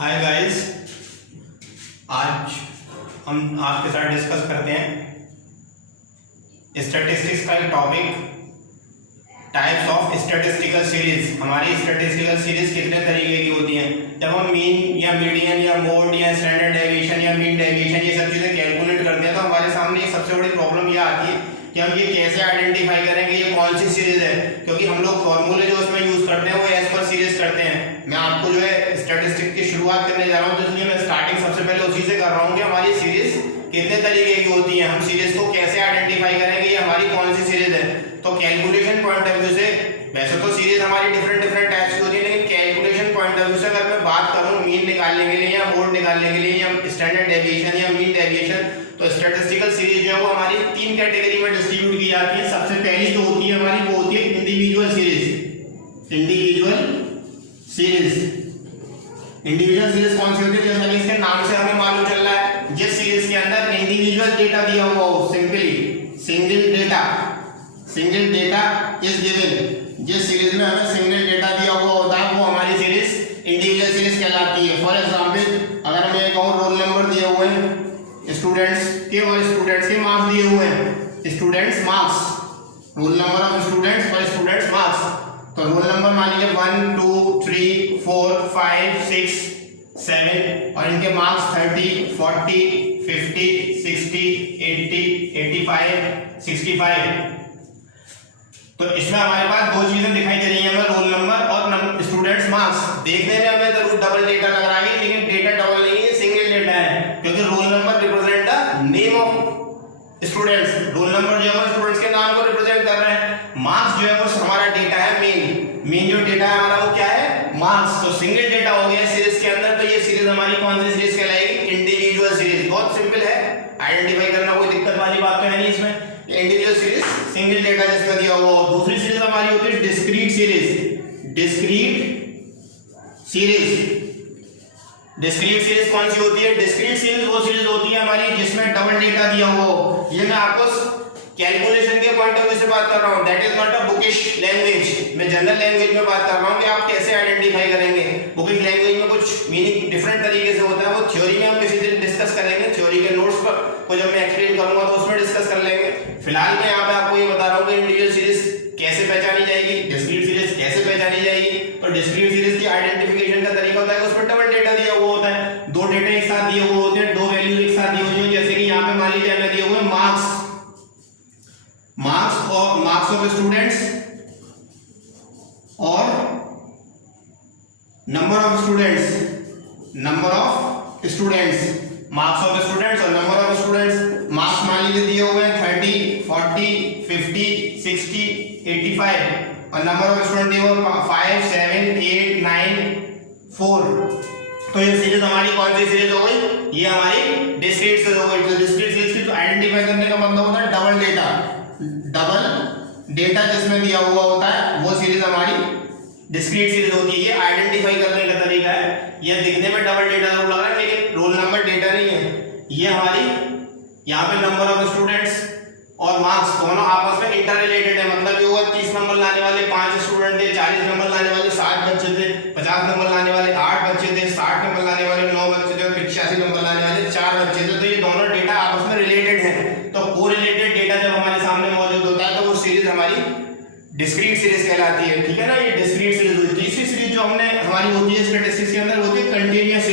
Hi guys, आज हम आपके साथ डिस्कस करते हैं स्टैटिस्टिक्स का एक topic, types of statistical series. हमारी स्टैटिस्टिकल सीरीज कितने तरीके की होती हैं? जब हम मीन या मीडियन या मोड या स्टैंडर्ड डेविएशन या मीन डेविएशन ये सब चीज़ें कैलकुलेट करते हैं तो हमारे सामने एक सबसे बड़ी प्रॉब्लम ये आती है कि हम ये कैसे आइडेंटिफाई करेंगे ये कौन सी सीरीज है, क्योंकि हम लोग फॉर्मूले जो उसमें यूज करते हैं वो एज पर सीरीज करते हैं। मैं आपको जो है स्टैटिस्टिक्स की शुरुआत करने जा रहा हूँ, तो इसलिए मैं स्टार्टिंग सबसे पहले उसी से कर रहा हूँ कि हमारी सीरीज कितने तरीके की होती है, हम सीरीज को कैसे आइडेंटिफाई करेंगे ये हमारी कौन सी सीरीज है। तो कैलकुलेशन पॉइंट ऑफ व्यू से वैसे तो सीरीज हमारी डिफरेंट टाइप्स की होती है, लेकिन कैलकुलेशन पॉइंट ऑफ व्यू से अगर मैं बात करूँ मीन निकालने के लिए या मोड निकालने के लिए या स्टैंडर्ड डेविएशन या मीन डेविएशन, तो स्टैटिस्टिकल सीरीज जो है वो हमारी तीन कैटेगरी में डिस्ट्रीब्यूट की जाती है। सबसे पहली जो होती है हमारी वो होती है इंडिविजुअल सीरीज। इंडिविजुअल सीरीज कौन सी होती है? जैसा कि इसके नाम से हमें मालूम चल रहा है, जिस सीरीज के अंदर इंडिविजुअल डेटा दिया हुआ हो, simply single data is given. जिस सीरीज में हमें सिंगल डेटा दिया हुआ होता है वो हमारी सीरीज इंडिविजुअल सीरीज कहलाती है। फॉर एग्जांपल अगर मैं कहूँ रोल नंबर दिए हुए हैं स्टूडेंट्स के और स्टूडेंट्स के मार्क्स दिए हुए हैं, students marks, roll number of students और स्टूडेंट्स मार्क्स, तो रोल नंबर मान लीजिए 1 2 3 4 5 6 7 और इनके मार्क्स 30 40 50 60 80 85 65। तो इसमें हमारे पास दो चीजें दिखाई दे रही हैं, हमें रोल नंबर और स्टूडेंट्स मार्क्स। देखने में हमें जरूर डबल डेटा लग रहा है, लेकिन डेटा डबल नहीं है, सिंगल डेटा है, क्योंकि roll number represent the name of students. Roll number जो है स्टूडेंट्स के नाम को रिप्रेजेंट कर रहे हैं। मार्क्स जो है वो हमारा डेटा है मेन जो डेटा है हमारा वो क्या है? मार्क्स। तो सिंगल डेटा हो गया सीरीज के अंदर, तो ये सीरीज हमारी कौन सी सीरीज कहलाएगी? Individual series. बहुत सिंपल है, आइडेंटिफाई करना कोई दिक्कत वाली बात तो है नहीं इसमें। इंडिविजुअल सीरीज सिंगल डेटा जिसका दिया हुआ हो। दूसरी सीरीज हमारी होती है डिस्क्रीट सीरीज। डिस्क्रीट सीरीज कौन सी होती है? डिस्क्रीट सीरीज वो सीरीज होती है हमारी जिसमें डबल डेटा दिया हुआ हो। ये मैं आपको कैलकुलेशन के पॉइंट ऑफ व्यू से बात कर रहा हूं, that is not a bookish language. मैं जनरल लैंग्वेज में बात कर रहा हूं कि आप कैसे आइडेंटिफाई करेंगे। बुकिश लैंग्वेज में कुछ मीनिंग डिफरेंट तरीके से होता है, वो थ्योरी में हम किसी दिन डिस्कस करेंगे, थ्योरी के नोट्स पर को जब मैं एक्सप्लेन करूंगा तो उसमें डिस्कस कर लेंगे। फिलहाल मैं यहाँ पे आपको ये बता रहा हूँ कि इंडिविजुअल सीरीज कैसे पहचानी जाएगी, डिस्क्रीट सीरीज कैसे पहचानी जाएगी। तो डिस्क्रीट सीरीज की आइडेंटिफिकेशन का तरीका होता है उसमें डबल डेटा दिया हुआ होता है, दो डेटा एक साथ दिए हुए होते हैं, दो वैल्यू एक साथ दी हुई है। जैसे कि यहाँ पे मान लीजिए हमें दिए हुए मार्क्स ऑफ स्टूडेंट्स और number of students, marks of students और नंबर ऑफ स्टूडेंट्स। मार्क्स मान लीजिए दिए हुए हैं 30 40 50 60 85 और नंबर ऑफ स्टूडेंट दिए हुए 5 7 8 9 4। तो ये सीरीज हमारी कौन सी सीरीज हो गई? ये हमारी डिस्क्रीट सीरीज हो गई। तो डिस्क्रीट सीरीज की आइडेंटिफाई करने का मतलब होता है डबल डेटा जिसमें दिया हुआ होता है वो सीरीज हमारी डिस्क्रीट सीरीज होती है। ये आइडेंटिफाई करने का तरीका है। ये दिखने में डबल डेटा जरूर लग रहा है, लेकिन रोल नंबर डेटा नहीं है। ये हमारी यहाँ पे नंबर ऑफ स्टूडेंट्स और मार्क्स दोनों आपस में इंटर रिलेटेड है। मतलब ये हुआ 30 नंबर लाने वाले 5 स्टूडेंट थे, 40 नंबर लाने वाले 7 बच्चे थे, 50 नंबर लाने वाले 8 बच्चे थे, 60 नंबर लाने वाले 9 बच्चे थे और 85 नंबर लाने वाले 4 बच्चे थे। तो ये दोनों डेटा आपस में रिलेटेड है। तो कोरिलेटेड डेटा जब हमारे सामने मौजूद होता है तो वो सीरीज हमारी डिस्क्रीट सीरीज कहलाती है, ठीक है ना। ये डिस्क्रीट सीरीज होती है। तीसरी सीरीज जो हमने हमारी होती है स्टैटिस्टिक्स के अंदर होती है कंटीन्यूअस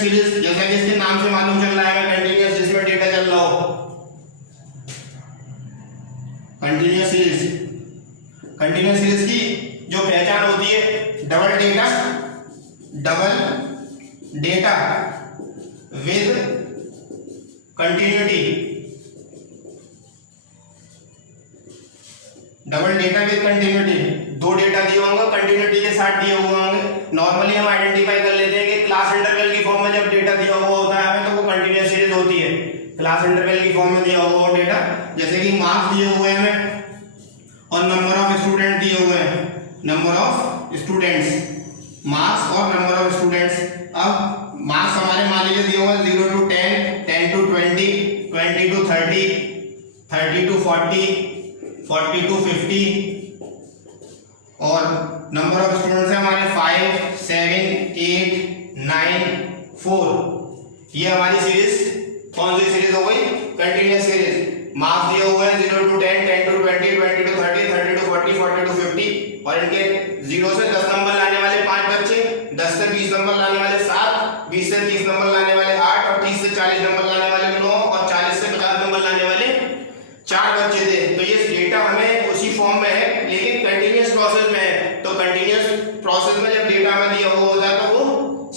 सीरीज। जैसा कि इसके नाम से मालूम चल रहा है कंटीन्यूअस, जिसमें डेटा चल रहा हो। कंटीन्यूअस सीरीज की जो पहचान होती है double data with continuity. Double data with continuity, दो डेटा दिए होंगे कंटिन्यूटी के साथ दिए हुए होंगे। नॉर्मली हम आइडेंटिफाई कर लेते हैं कि क्लास इंटरवल की फॉर्म में जब डेटा दिया हुआ होता है हमें तो वो कंटिन्यूअस सीरीज होती है। क्लास इंटरवल की फॉर्म में दिया हुआ हो डेटा, जैसे कि मार्क्स दिए हुए हैं और नंबर ऑफ स्टूडेंट दिए हुए हैं, नंबर ऑफ स्टूडेंट्स, मार्क्स और नंबर ऑफ स्टूडेंट्स। अब मार्क्स हमारे मान लीजिए दिए हुए 0 to 10, 10 to 20, 20 to 30, 30 to 40, 40 to 50, और नंबर ऑफ स्टूडेंट्स है हमारे 5, 7, 8, 9, 4। ये हमारी सीरीज कौन सी सीरीज हो गई? Continuous series. मार्क्स दिए हुए हैं 0 to 10, 10 to 20, 20 to 30, 30 to 40, 40 to 50 और इनके 0 से 10 नंबर लाने वाले 5 बच्चे, 10 से 20 नंबर लाने वाले 7, 20 से 30 नंबर लाने वाले 8 और 30 से 40 नंबर लाने वाले 9 और 40 से 50 नंबर लाने वाले 4 बच्चे थे। तो ये डेटा हमें उसी फॉर्म में है लेकिन कंटिन्यूअस प्रोसेस में है। तो कंटिन्यूअस प्रोसेस में जब डेटा हमें दिया हुआ होता है तो वो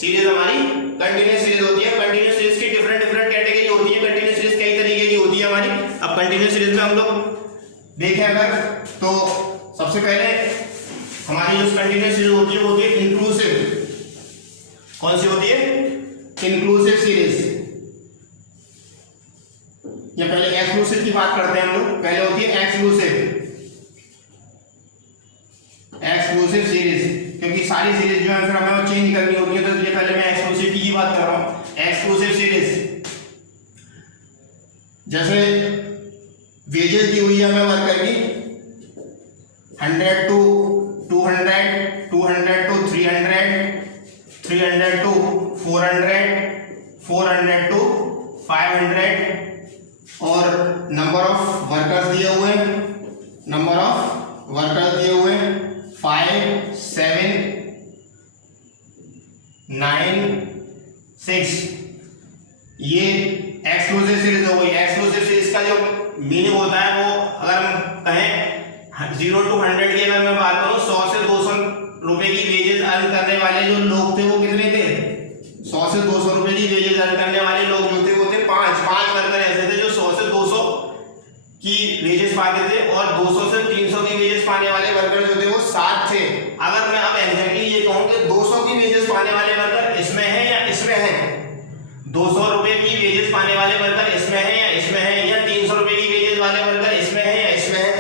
सीरीज हमारी कंटिन्यूअस सीरीज होती है। कंटिन्यूअस सीरीज की डिफरेंट कैटेगरी होती है। कंटिन्यूअस सीरीज कई तरीके की होती है हमारी। अब कंटिन्यूअस सीरीज में हम लोग देखें अगर तो सबसे पहले हमारी जो कंटिन्यूअस सीरीज होती है वो होती है इंक्लूसिव। कौन सी होती है? Inclusive series. या पहले एक्सक्लूसिव की बात करते हैं हम लोग। पहले होती है एक्सक्लूसिव सीरीज, क्योंकि सारी सीरीज जो है फिर हमें वो चेंज करनी होती है। तो इसलिए पहले मैं एक्सक्लूसिव की बात कर रहा हूं। एक्सक्लूसिव सीरीज जैसे वेजेस दी हुई है हमें वर्कर की 100 to 200, 200 to 300, 300 to 400, 400 to 500 और नंबर ऑफ वर्कर्स दिए हुए हैं। नंबर ऑफ वर्कर्स दिए हुए हैं 5, 7, 9, 6। ये एक्सक्लूसिव सीरीज हो गई। एक्सक्लूसिव सीरीज का जो मीनिंग होता है वो अगर हम कहें 0 to 100 की अगर मैं बात करूं 100 से 200 रुपए की वेजेस अर्न करने वाले जो लोग थे वो कितने थे? 100 से 200 रुपए की वेजेस अर्न करने वाले लोग जो थे वो थे 5 वर्कर ऐसे थे जो 100 से 200 की वेजेस पाते थे और 200 से 300 की वेजेस पाने वाले वर्कर जो थे वो 7 थे। अगर मैं अब एग्जैक्टली ये कहूं कि 200 की वेजेस पाने वाले वर्कर इसमें है या इसमें है, 200 रुपए की वेजेस पाने वाले वर्कर इसमें है या इसमें है, या 300 रुपए की वेजेस वाले वर्कर इसमें है या इसमें है,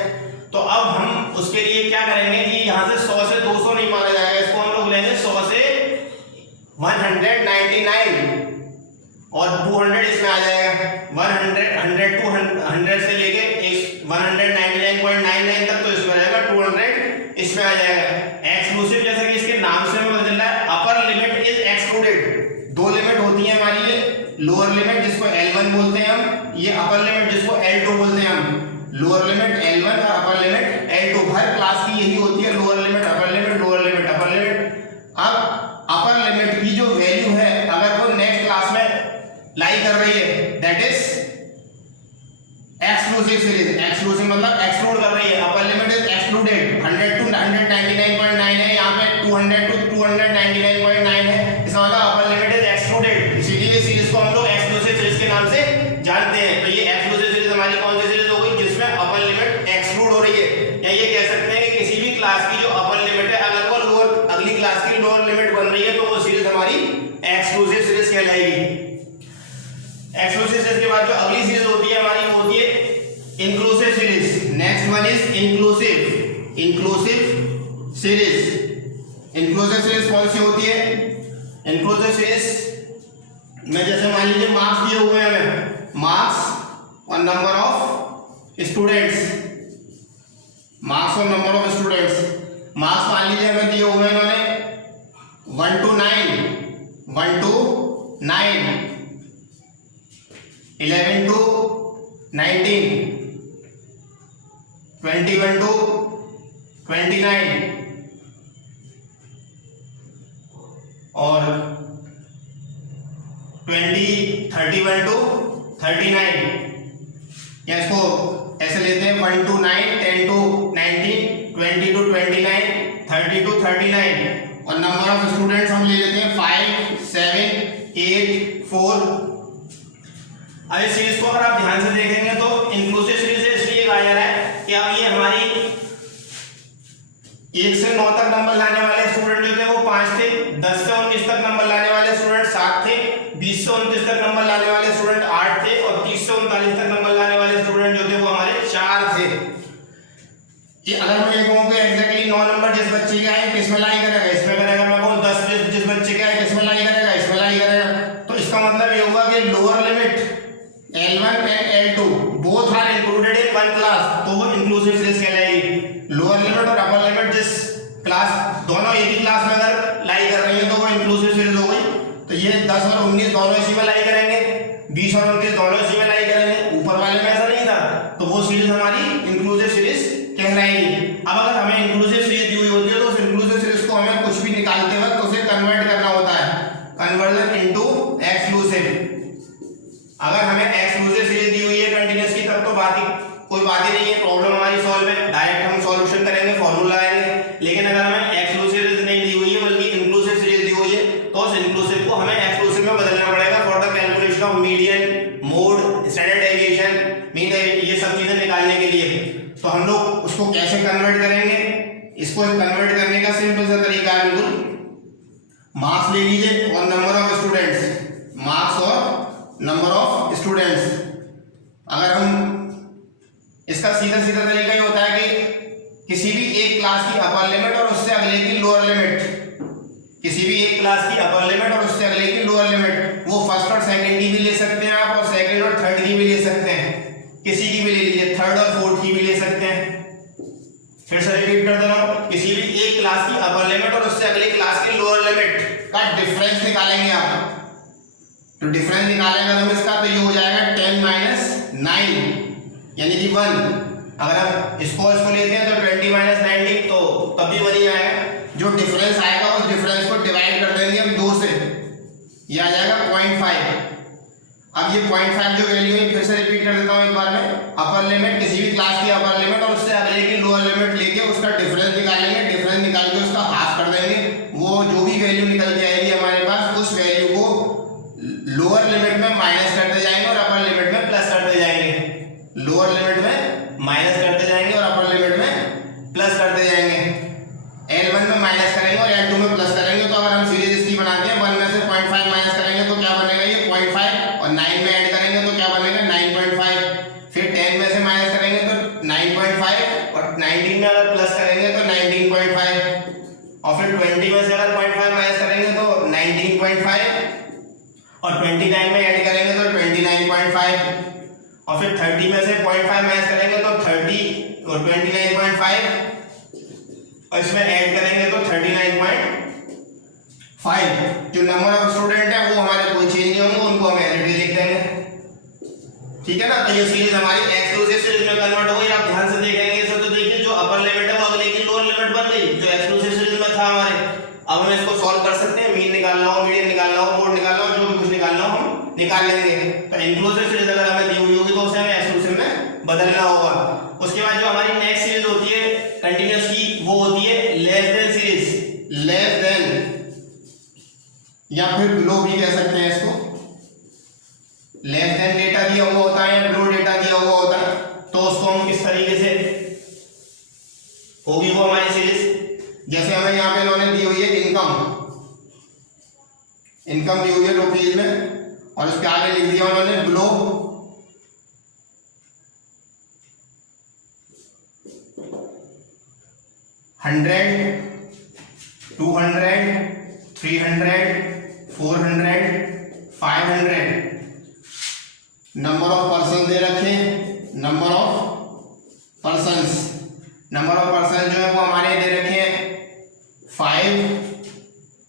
तो अब हम उसके लिए क्या करेंगे कि यहाँ से 100 से 200 नहीं माना जाएगा। इसको हम लोग लेंगे 100 से 199 और 200 इसमें आ जाएगा। 100 to 100 से लेके 199.99 तक तो इसमें रहेगा, 200 इसमें आ जाएगा। एक्सक्लूसिव जैसे कि इसके नाम से हमें पता चल रहा है अपर लिमिट इज एक्सक्लूडेड। दो लिमिट होती है हमारी, ये लोअर लिमिट जिसको L1 बोलते हैं हम, ये अपर लिमिट जिसको L2 बोलते हैं हम। लोअर लिमिट L1 और अपर लिमिट L2। हर क्लास की यही होती है, lower limit, upper limit, lower limit, upper limit. अब अपर लिमिट की जो वैल्यू है अगर वो नेक्स्ट क्लास में लाई कर रही है that is exclusive series. Exclusive मतलब एक्सक्लूड कर रही है। Upper limit is excluded. 100 to 199.9 है, यहाँ पे 200 to 299.9 है, इसका मतलब अपर लिमिट इज एक्सक्लूडेड। इसीलिए सीरीज को हम लोग एक्सक्लूसिव सीरीज के नाम से जानते हैं। तो ये एक्सक्लूसिव सीरीज हमारी कौन सी सीरीज हो गई? जिसमें अपर लिमिट एक्सक्लूड हो रही है। या ये कह सकते हैं कि किसी भी क्लास की जो अपर लिमिट है अगर वो लोअर अगली क्लास की लोअर लिमिट बन रही है तो वो सीरीज हमारी एक्सक्लूसिव सीरीज कहलाएगी। एक्सक्लूसिव सीरीज के बाद जो अगली सीरीज होती है हमारी वो होती है inclusive series. Next one is inclusive series. Inclusive series कौन सी होती है? इंक्लूसिव सीरीज में जैसे मान लीजिए मार्क्स दिए हुए हैं, मार्क्स और नंबर ऑफ स्टूडेंट्स, मार्क्स और नंबर ऑफ स्टूडेंट्स। मार्क्स मान लीजिए हमें दिए हुए हैं इन्होंने 1 to 9, 1 to 9, 11 to 19, 21 to 29 और 31 to 39। या इसको ऐसे लेते हैं 1 to 9, 10 to 19, 20 to 29, 30 to 39 और नंबर ऑफ स्टूडेंट्स हम ले लेते हैं 5, 7, 8, 4। अब इस सीरीज को अगर आप ध्यान से देखेंगे तो इंक्लूसिव सीरीज है इसलिए कहा जा रहा है कि अब ये हमारी 1 से 9 तक नंबर लाने वाले स्टूडेंट जो थे वो 5 थे, 10 से 19 तक नंबर लाने वाले स्टूडेंट 7 थे, 20 से 29 तक नंबर लाने वाले स्टूडेंट 8 थे और 30 से 39 तक नंबर लाने वाले स्टूडेंट जो थे वो हमारे 4 थे। ये अगर मैं ये कहूं कि एग्जैक्टली 9 नंबर जिस बच्चे का है किसमें लाई करेगा? इसमें करेगा। मैं कहूं 10 जिस बच्चे का है किसमें लाई करेगा? इसमें लाई करेगा। तो इसका मतलब ये होगा कि lower limit L1 and L2 both are included in one class, तो वो इंक्लूसिव सीरीज कहलाएगी। लोअर लिमिट और अपर लिमिट जिस क्लास दोनों एक ही क्लास में अगर लाई कर रही है तो वो इंक्लूसिव सीरीज हो गई। तो ये 10 और 19 दोनों इसी में लाई करेंगे, 20 और 29 दोनों इसी में लाई करेंगे। ऊपर वाले में ऐसा नहीं था, तो वो सीरीज हमारी इंक्लूसिव सीरीज कहलाएगी। अब अगर हमें इंक्लूसिव सीरीज दी हुई होती है तो उस इंक्लूसिव सीरीज को हमें कुछ भी निकालते वक्त उसे कन्वर्ट करना होता है, कन्वर्जन इनटू एक्सक्लूसिव। अगर हमें एक्सक्लूसिव सीरीज दी हुई है कंटीन्यूअस की, तब तो कोई बात ही नहीं है, प्रॉब्लम हमारी सॉल्व है, डायरेक्ट हम सॉल्यूशन करेंगे, फॉर्मूला आएंगे। लेकिन अगर हमें एक्सक्लूसिव सीरीज नहीं दी हुई है बल्कि इंक्लूसिव सीरीज दी हुई है, तो उस इंक्लूसिव को हमें एक्सक्लूसिव में बदलना पड़ेगा for the calculation of median, mode, standard deviation, mean deviation, ये सब चीजें निकालने के लिए। तो हम लोग उसको कैसे कन्वर्ट करेंगे? इसको कन्वर्ट करने का सिंपल सा तरीका है, बिल्कुल मार्क्स ले लीजिए और नंबर ऑफ स्टूडेंट्स, मार्क्स और नंबर ऑफ स्टूडेंट्स। अगर हम इसका सीधा सीधा तरीका ये होता है कि किसी भी एक क्लास की अपर लिमिट और उससे अगले की लोअर लिमिट, किसी भी एक क्लास की अपर लिमिट और उससे अगले की लोअर लिमिट, वो फर्स्ट और सेकंड की भी ले सकते हैं आप, और सेकंड और थर्ड की भी ले सकते हैं, किसी की भी ले लीजिए, थर्ड और फोर्थ की भी ले सकते हैं। फिर से रिपीट कर दे रहा हूं, किसी भी एक क्लास की अपर लिमिट और उससे अगली क्लास की लोअर लिमिट का डिफरेंस निकालेंगे आप। तो डिफरेंस निकालेंगे हम इसका, तो ये हो जाएगा 10 - 9 यानी कि 1। अगर हम इसको लेते हैं तो 20 - 19, तो तब भी 1 ही आएगा। जो डिफरेंस आएगा उस डिफरेंस को डिवाइड कर देंगे हम 2 से, ये आ जाएगा 0.5। अब ये 0.5 जो वैल्यू है, फिर से रिपीट कर देता हूँ एक बार में, अपर लिमिट, किसी भी क्लास की अपर लिमिट और उससे अगले की लोअर लिमिट लेके उसका डिफरेंस निकालेंगे, डिफरेंस निकाल के उसका हाफ कर देंगे। वो जो भी वैल्यू निकल के आएगी हमारे पास, उस वैल्यू को लोअर लिमिट में माइनस करते जाएंगे और अपर लिमिट में प्लस करते जाएंगे। लोअर लिमिट में माइनस करते जाएंगे और अपर लिमिट में प्लस करते जाएंगे। L1 में माइनस करेंगे और L2 में प्लस करेंगे। तो अगर हम सीरीज इसकी बनाते हैं, 1 में से 0.5 माइनस करेंगे तो क्या बनेगा, ये 0.5, और 9 में ऐड करेंगे तो क्या बनेगा, 9.5। फिर 10 में से माइनस करेंगे तो 9.5, और 19 में अगर प्लस करेंगे तो 19.5, और फिर 20 में से अगर 0.5 माइनस करेंगे तो 19.5, और 29 में ऐड करेंगे तो 29.5, और फिर 30 में से 0.5 माइनस करेंगे तो 30 और 29.5, और इसमें ऐड करेंगे तो 39.5। जो नंबर ऑफ स्टूडेंट है वो हमारे कोई चेंज नहीं होंगे, उनको हम एज इट इज लिख देंगे। ठीक है ना? तो ये सीरीज हमारी एक्सक्लूसिव सीरीज में कन्वर्ट हो गई। आप ध्यान से देखेंगे इसे तो देखिए, जो अपर लिमिट है वो अगले की लोअर लिमिट बन गई, जो एक्सक्लूसिव सीरीज में था हमारे। अब हम इसको सॉल्व कर सकते हैं, मीन निकालना हो, मीडियन निकालना हो, मोड निकालना हो, जो भी कुछ निकालना हो हम निकाल लेंगे। तो इंक्लूसिव सीरीज अगर हमें दी हुई होगी तो उसे हमें एक्सक्लूसिव में बदलना होगा। उसके बाद जो हमारी नेक्स्ट सीरीज होती है कंटीन्यूअस की, वो होती है less than series, less than या फिर बिलो भी कह सकते हैं इसको। लेस देन डेटा दिया हुआ होता है या बिलो डेटा दिया हुआ होता है, तो उसको हम किस तरीके से होगी वो हमारी सीरीज। जैसे हमें यहाँ पे इन्होंने दी हुई है इनकम दी हुई है रुपीज में, और उसके आगे लिख दिया उन्होंने बिलो 100, 200, 300, 400, 500। नंबर ऑफ पर्सन दे रखे, नंबर ऑफ पर्संस जो है वो हमारे दे रखे हैं 5,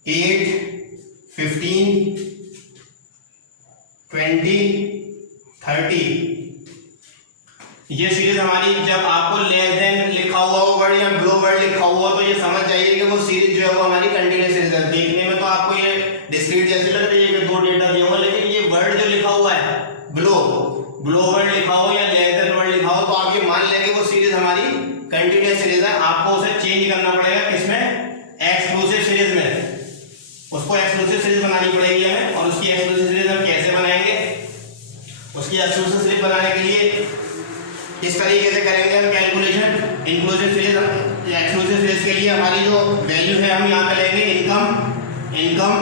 8, 15, 20, 30। ये सीरीज हमारी, जब आपको लेस देन लिखा हुआ हो वर्ड या बिलो वर्ड लिखा हुआ, तो ये समझ जाइए कि वो सीरीज जो है वो हमारी कंटीन्यूअस सीरीज है। देखने में तो आपको ये डिस्क्रीट जैसे लग रही है कि 2 डेटा दिए हुए, लेकिन ये वर्ड जो लिखा हुआ है बिलो वर्ड लिखा हो या लेस देन वर्ड लिखा हो, तो आप ये मान लेंगे वो सीरीज हमारी कंटीन्यूअस सीरीज है। आपको उसे चेंज करना पड़ेगा किसमें, एक्सक्लूसिव सीरीज में। उसको एक्सक्लूसिव सीरीज बनानी पड़ेगी हमें, और उसकी एक्सक्लूसिव सीरीज हम कैसे बनाएंगे, उसकी एक्सक्लूसिव सीरीज बनाने के लिए इस तरीके से करेंगे हम calculation. Inclusive series exclusive series के लिए हमारी जो वैल्यू है हम यहाँ पे लेंगे इनकम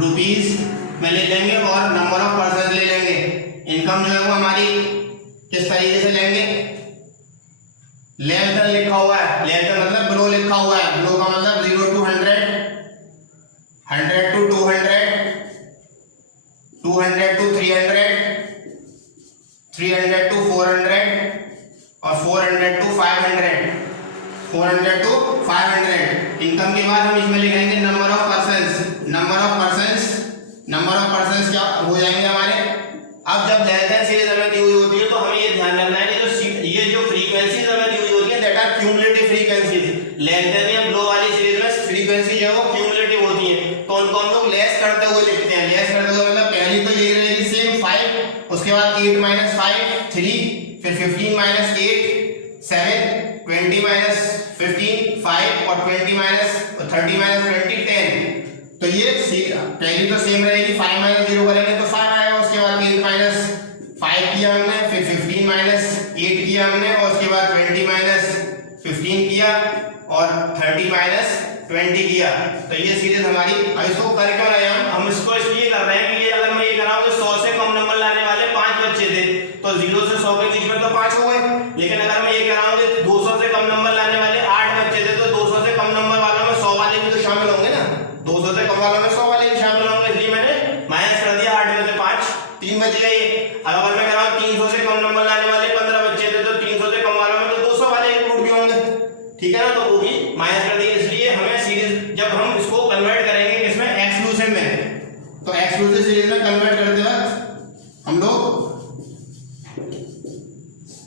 रुपीज में ले लेंगे, और नंबर ऑफ पर्सन ले लेंगे। इनकम जो है वो हमारी किस तरीके से लेंगे, लेस देन लिखा हुआ है, लेस देन मतलब बिलो लिखा हुआ है, बिलो का मतलब 0 to 100, 100 to 200, 200 to 300, 300 to 400, और 400 to 500। 400 to 500। इनकम के बाद हम इसमें लिखेंगे number of persons. Number of persons क्या हो जाएंगे हमारे। अब जब लेस देन सीरीज हमें दी हुई होती है तो हमें ये ध्यान रखना है कि ये जो फ्रीक्वेंसीज हमें दी हुई होती है that are cumulative frequencies. Less than या बिलो वाली सीरीज में फ्रीक्वेंसी जो है वो क्यूमुलेटिव होती है। कौन कौन लोग लेस करते हुए लिखते हैं। लेस करते हुए मतलब पहली तो यही रहेगी सेम 5, उसके बाद 8 - 5 3, फिर 15 - 8 7, 20 - 15 5 और 30 - 20 10। तो ये पहली तो सेम रहेगी। 5 - 0 करेंगे तो 5 आएगा। उसके बाद 8 - 5 किया हमने, फिर 15 - 8 किया हमने और उसके बाद 20 - 15 किया और 30 - 20 किया। तो ये सीरीज हमारी। अब इसको कर क्यों रहे हैं हम इसको इसलिए कर रहे हैं कि ये अगर मैं ये कर रहा हूँ तो 100 से कम नंबर लाने वाले 5 बच्चे थे तो 0 से 100 के बीच में तो 5 हो गए। लेकिन अगर मैं ये कह रहा हूँ कि 200 से कम नंबर लाने वाले 8 बच्चे थे तो 200 से कम नंबर वालों में 100 वाले भी तो शामिल होंगे ना। 200 से कम वालों में 100 वाले भी शामिल होंगे, इसलिए मैंने माइनस कर दिया 8 में से 5, 3 बच गए। अब अगर मैं कह रहा हूँ 300 से कम नंबर लाने वाले 15 बच्चे थे तो 300 से कम वालों में तो 200 वाले इंक्लूड भी होंगे, ठीक है ना। तो वो भी माइनस कर दिए। इसलिए हमें सीरीज जब हम इसको कन्वर्ट करेंगे इसमें एक्सक्लूसिव में, तो एक्सक्लूसिव सीरीज में कन्वर्ट करते वक्त हम लोग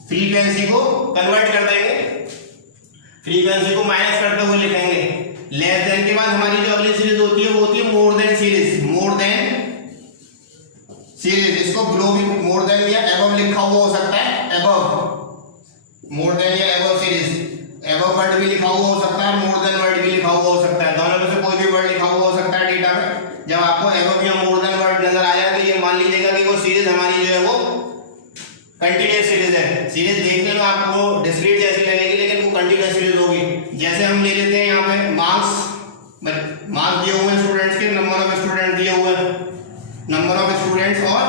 फ्रीक्वेंसी को कन्वर्ट कर देंगे, फ्रीक्वेंसी को माइनस करते हुए लिखेंगे। लेस देन के बाद हमारी जो अगली सीरीज होती है वो होती है more than series. More than series, इसको बिलो भी मोर देन या अबव लिखा हुआ हो सकता है। अबव मोर देन या अबव सीरीज, अबव वर्ड भी लिखा हुआ हो सकता है, मोर देन वर्ड भी लिखा हुआ हो सकता है। दोनों में से कोई भी वर्ड लिखा हुआ हो सकता है डेटा में। जब आपको अबव या मोर देन वर्ड नजर आ जाए तो ये मान लीजिएगा कि वो सीरीज हमारी जो है वो कंटीन्यूअस सीरीज है। सीरीज देखने में आपको डिस्क्रीट जैसी लगेगी लेकिन वो कंटीन्यूअस सीरीज होगी। जैसे हम ले लेते हैं यहाँ पे मार्क्स दिए हुए हैं स्टूडेंट्स के, नंबर ऑफ स्टूडेंट दिए हुए हैं, नंबर ऑफ स्टूडेंट्स और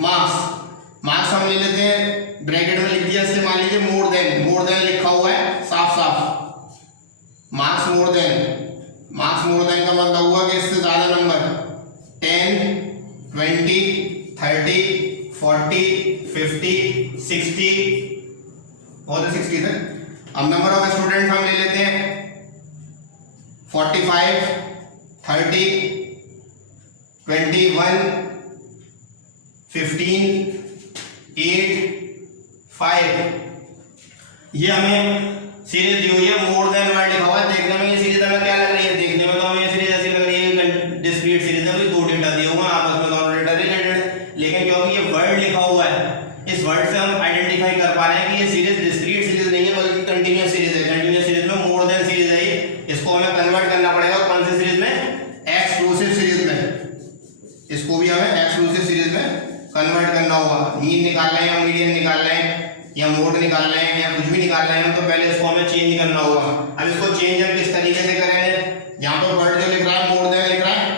मार्क्स हम ले लेते हैं, ब्रैकेट में लिख दिया इसलिए मान लीजिए मोर देन लिखा हुआ है साफ साफ। मार्क्स मोर देन का मतलब हुआ कि इससे ज्यादा नंबर 10 20 30 40 50 60 और 60 है। अब नंबर ऑफ स्टूडेंट हम ले लेते हैं 45 30 21 15 8 5। ये हमें सीरीज दी हुई है, मोर देन वर्ड लिखा हुआ है। देखने में ये सीरीज हमें क्या लग रही है, देखने में तो हमें ये सीरीज ऐसी लग रही है डिस्क्रीट सीरीज है, दो डेटा दिए हुए हैं आपस में, दोनों डेटा रिलेटेड। लेकिन क्योंकि ये वर्ड लिखा हुआ है इस वर्ड से हम आइडेंटिफाई कर पा रहे हैं कि ये सीरीज डिस्क्रीट सीरीज नहीं है बल्कि कंटीन्यूअस सीरीज है। कंटीन्यूअस सीरीज में मोर देन सीरीज है, इसको हमें कन्वर्ट करना पड़ेगा कौन सी सीरीज में, एक्सक्लूसिव सीरीज में। इसको भी हमें एक्सक्लूसिव सीरीज में कन्वर्ट करना होगा। मीन निकाल रहे हैं या मीडियन निकाल रहे हैं या मोड निकाल रहे हैं या कुछ भी निकाल रहे हैं तो पहले इसको हमें चेंज करना होगा। अब इसको चेंज हम किस तरीके से करेंगे, यहाँ पर वर्ड जो लिख रहा है मोर देन लिख रहा है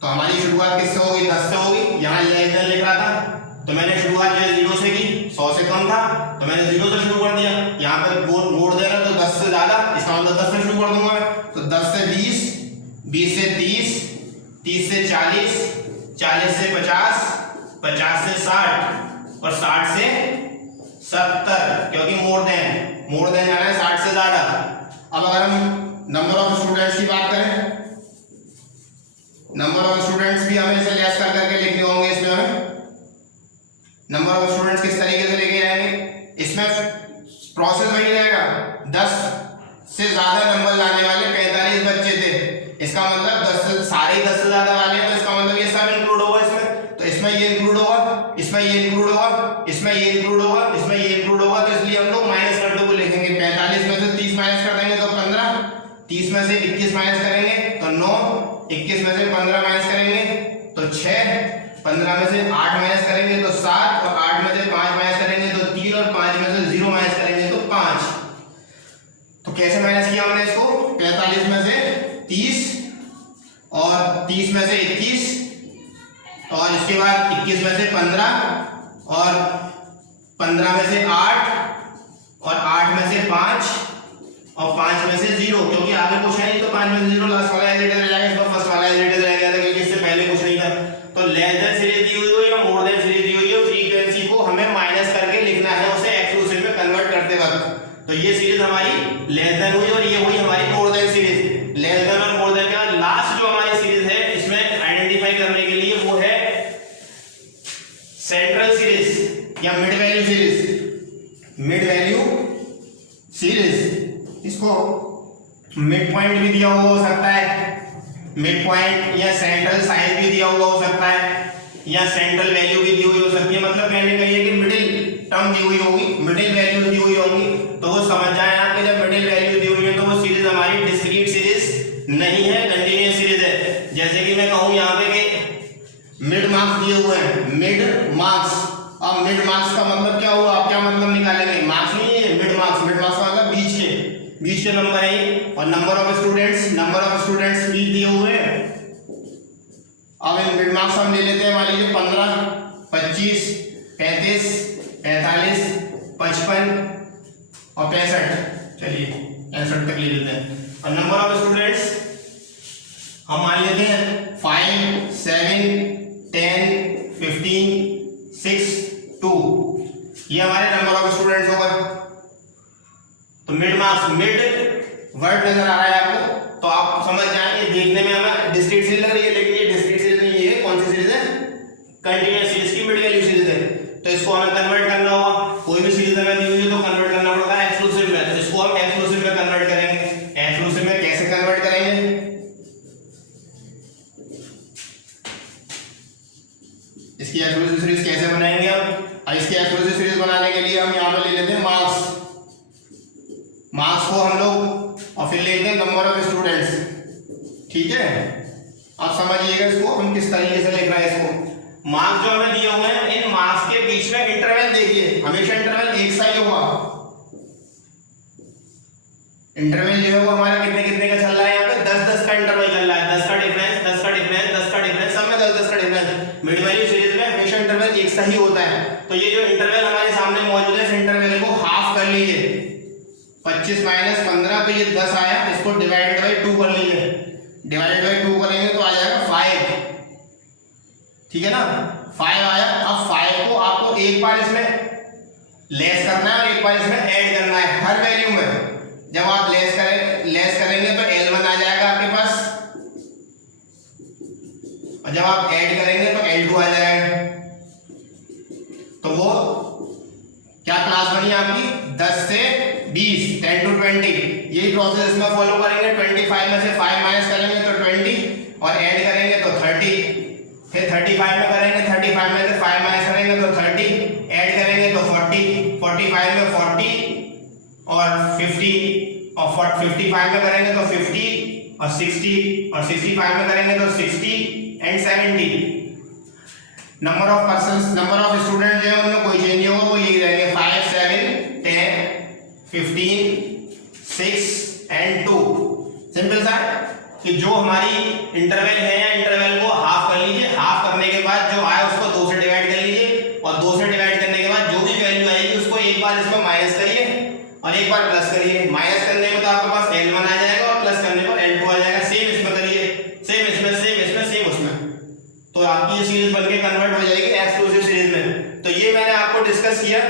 तो हमारी शुरुआत किससे होगी, 10 से होगी। यहाँ लेस देन लिख रहा था तो मैंने शुरुआत जो है 0 से की, 100 से कम था तो मैंने 0 से शुरू कर दिया। यहाँ पर मोर देन है तो 10 से ज्यादा, इसका मतलब 10 से शुरू कर दूंगा तो 10 से 20, 20 से 30, 30 से 40, 40 से 50, 50 से 60 और 60 से 70, क्योंकि मोर देन जाना है 60 से ज्यादा। अब अगर हम नंबर ऑफ स्टूडेंट्स की बात करें, नंबर ऑफ स्टूडेंट्स भी हमें इसे लेस कर करके लिखने होंगे। इसमें हमें नंबर ऑफ स्टूडेंट्स किस तरीके से लेके आएंगे, इसमें प्रोसेस वही रहेगा। 10 से ज्यादा नंबर लाने वाले 45 बच्चे थे, इसका मतलब 10 से सारे 10 से ज्यादा वाले हैं तो इसका मतलब ये सब इंक्लूड होगा इसमें। तो इसमें ये इंक्लूड होगा, इसमें ये इंक्लूड होगा, इसमें ये इंक्लूड होगा, इसमें ये इंक्लूड होगा। तो इसलिए हम लोग माइनस करते हुए लिखेंगे। 45 में से 30 माइनस कर देंगे तो 15, 30 में से 21 माइनस करेंगे तो 9, 21 में से 15 माइनस करेंगे तो 6, 15 में से 8 माइनस करेंगे तो 7 और 8 में से 5 माइनस करेंगे तो 3 और 5 में से 0 माइनस करेंगे तो 5। तो कैसे माइनस किया हमने इसको, 45 में से 30 और 30 में से 21 और इसके बाद 21 में से 15 और 15 में से 8 और 8 में से 5 और 5 में से 0, क्योंकि आगे कुछ है नहीं तो 5 में से 0 लास्ट वाला एज इट इज रह जाएगा, इसका फर्स्ट वाला एज इट इज रह गया था क्योंकि इससे पहले कुछ नहीं था। तो लेस देन सीरीज दी हुई हो या मोर देन सीरीज दी हुई हो, फ्रीक्वेंसी को हमें माइनस करके लिखना है उसे एक्सक्लूसिव में कन्वर्ट करते वक्त। तो ये सीरीज लेस देन हुई और ये हुई हमारी more than series. Less than और मोर देन के बाद लास्ट जो हमारी सीरीज है इसमें आइडेंटिफाई करने के लिए वो है सेंट्रल सीरीज या mid value series. Mid value series, इसको मिड पॉइंट भी दिया हुआ हो सकता है, मिड पॉइंट या सेंट्रल साइज भी दिया हुआ हो सकता है, या सेंट्रल वैल्यू भी दी हुई हो सकती है। मतलब कहने का ये कि मिडिल टर्म दी हुई होगी, मिडिल वैल्यू दी हुई होंगी, तो वो समझ जाए आप कि जब मिडिल वैल्यू दी हुई है तो वो सीरीज हमारी डिस्क्रीट सीरीज नहीं है, कंटीन्यूअस सीरीज है। जैसे कि मैं कहूँ यहाँ पे कि मिड मार्क्स दिए हुए हैं, मिड मार्क्स। अब मिड मार्क्स का मतलब क्या हुआ, आप क्या मतलब निकालेंगे, मार्क्स नहीं है मिड मार्क्स, मिड मार्क्स का मतलब बीच के नंबर है। और नंबर ऑफ स्टूडेंट्स भी दिए हुए हैं। अब इन मिड मार्क्स हम ले लेते हैं, मान लीजिए 15, 25, 35, 45, 55 और 65। चलिए 65 तक ले लेते हैं। और नंबर ऑफ स्टूडेंट्स हम मान लेते हैं 5, 7, 10, 15, 6, 2। ये हमारे नंबर ऑफ स्टूडेंट्स हो गए। तो मिड मार्क्स, मिड वर्ड नजर आ रहा है आपको, तो आप समझ जाए ये देखने में हमें डिस्क्रीट सीरीज लग रही है, लेकिन ये डिस्क्रीट सीरीज नहीं है। कौन सी सीरीज है, कंटीन्यूअस सीरीज की मिड वैल्यू सीरीज है। तो इसको हमें कन्वर्ट करना होगा, कोई भी सीरीज हमें दी हुई है तो कन्वर्ट करना पड़ता है एक्सक्लूसिव में। तो इसको हम एक्सक्लूसिव में कन्वर्ट करेंगे। एक्सक्लूसिव में कैसे कन्वर्ट करेंगे, इसकी एक्सक्लूसिव सीरीज कैसे बनाएंगे हम। इसकी एक्सक्लूसिव सीरीज बनाने के लिए हम यहाँ पे ले लेते हैं मार्क्स को हम लोग, और फिर लेते हैं नंबर ऑफ स्टूडेंट्स। ठीक है, आप समझिएगा इसको हम किस तरीके से लिख रहे हैं इसको। मार्क्स जो हमें दिए हुए हैं, इन मार्क्स के बीच में इंटरवल देखिए, हमेशा इंटरवल एक सा ही होगा। इंटरवल जो है वो हमारा कितने का चल रहा है, यहाँ पे 10-10 का इंटरवल चल रहा है। 10 का डिफरेंस, 10 का डिफरेंस, 10 का डिफरेंस, सब में 10-10 का डिफरेंस। मिड वैल्यू सीरीज में हमेशा इंटरवल एक सा ही होता है। तो ये जो इंटरवल हमारे सामने मौजूद है, इस इंटरवल को हाफ कर लीजिए। 25 माइनस 15 तो ये 10 आया, इसको डिवाइडेड बाई 2 कर लीजिए। डिवाइडेड बाई 2 करेंगे तो आ जाएगा 5। ठीक है ना, 5 आया। अब 5 को आपको एक बार इसमें लेस करना है और एक बार इसमें ऐड करना है हर वैल्यू में। जब आप लेस करेंगे तो L1 आ जाएगा आपके पास, और जब आप ऐड करेंगे तो L2 आ जाएगा। तो वो क्या क्लास बनी आपकी, 10 से 20, 10 to 20। यही प्रोसेस इसमें फॉलो करेंगे। 25 में से 5 माइनस करेंगे तो 20, और ऐड करेंगे तो 30। फिर 35 में करेंगे, 35 में से 5 माइनस करेंगे तो 30, ऐड करेंगे तो 40, 45 में 40 और 50, और 55 में करेंगे तो 50 और 60, और 65 में करेंगे तो 60 and 70। Number of persons, number of student जो है उनमें कोई चेंज नहीं होगा, वो यही रहेंगे 5, 7, 10, 15, 6 एंड 2। सिंपल सा कि जो हमारी इंटरवल है या इंटरवल को हाफ कर लीजिए। हाफ करने के बाद जो आया उसको 2 से डिवाइड कर लीजिए, और 2 से डिवाइड करने के बाद जो भी वैल्यू आएगी उसको एक बार इसमें माइनस करिए और एक बार प्लस करिए। माइनस करने में तो आपके पास L1 आ जाएगा और प्लस करने पर L2 आ जाएगा। सेम इसमें करिए, सेम इसमें, सेम इसमें, सेम उसमें, तो आपकी ये सीरीज बनके कन्वर्ट हो जाएगी एक्सक्लूसिव सीरीज में। तो ये मैंने आपको डिस्कस किया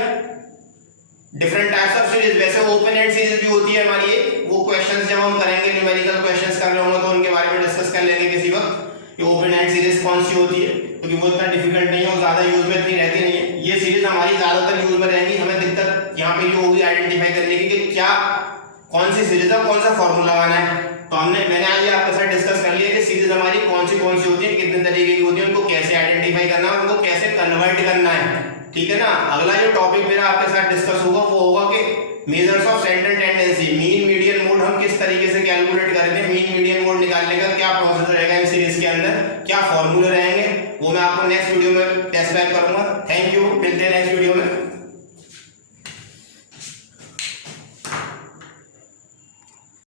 डिफरेंट टाइप्स ऑफ सीरीज। वैसे ओपन एंड सीरीज भी होती है हमारी, वो क्वेश्चंस जब हम करेंगे, न्यूमेरिकल क्वेश्चंस कर रहे होंगे तो उनके बारे में डिस्कस कर लेंगे किसी वक्त। ये ओपन एंड सीरीज कौन सी होती है, क्योंकि वो इतना डिफिकल्ट नहीं है, वो ज्यादा यूज में इतनी रहती नहीं है। ये सीरीज हमारी ज्यादातर यूज में रहेंगी। हमें दिक्कत यहाँ पे ये होगी आइडेंटिफाई करने की कि क्या कौन सी सीरीज है, कौन सा फॉर्मूला लगाना है। तो मैंने आज ये आपके साथ डिस्कस कर लिया कि सीरीज हमारी कौन सी होती है, कितने तरीके की होती है, उनको कैसे आइडेंटिफाई करना है, उनको कैसे कन्वर्ट करना है। ठीक है ना। अगला जो टॉपिक मेरा आपके साथ डिस्कस होगा वो होगा कि measures of central tendency, mean median mode हम किस तरीके से कैलकुलेट करते हैं। मीन मीडियन मोड निकालने का क्या प्रोसेस रहेगा इन सीरीज के अंदर, क्या फॉर्मूले रहेंगे, वो मैं आपको नेक्स्ट वीडियो में डिस्क्राइब करूंगा। थैंक यू, मिलते हैं नेक्स्ट वीडियो में।